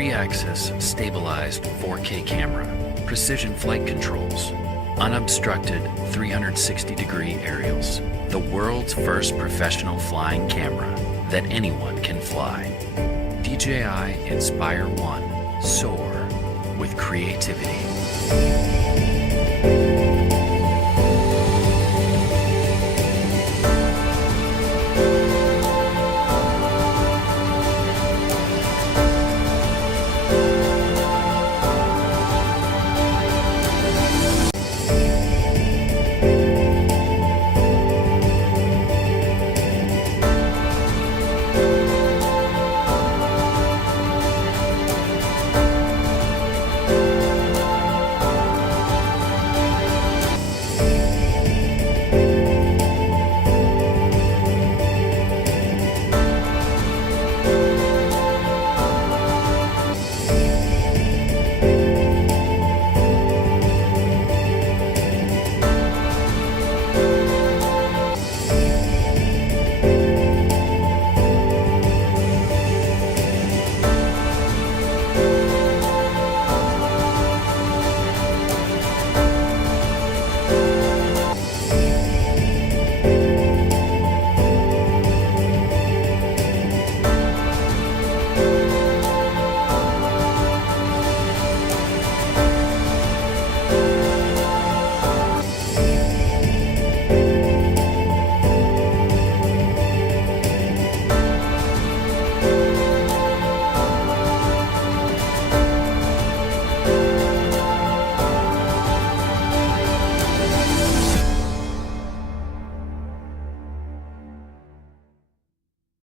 3-axis stabilized 4K camera, precision flight controls, unobstructed 360-degree aerials, the world's first professional flying camera that anyone can fly. DJI Inspire 1. Soar with creativity.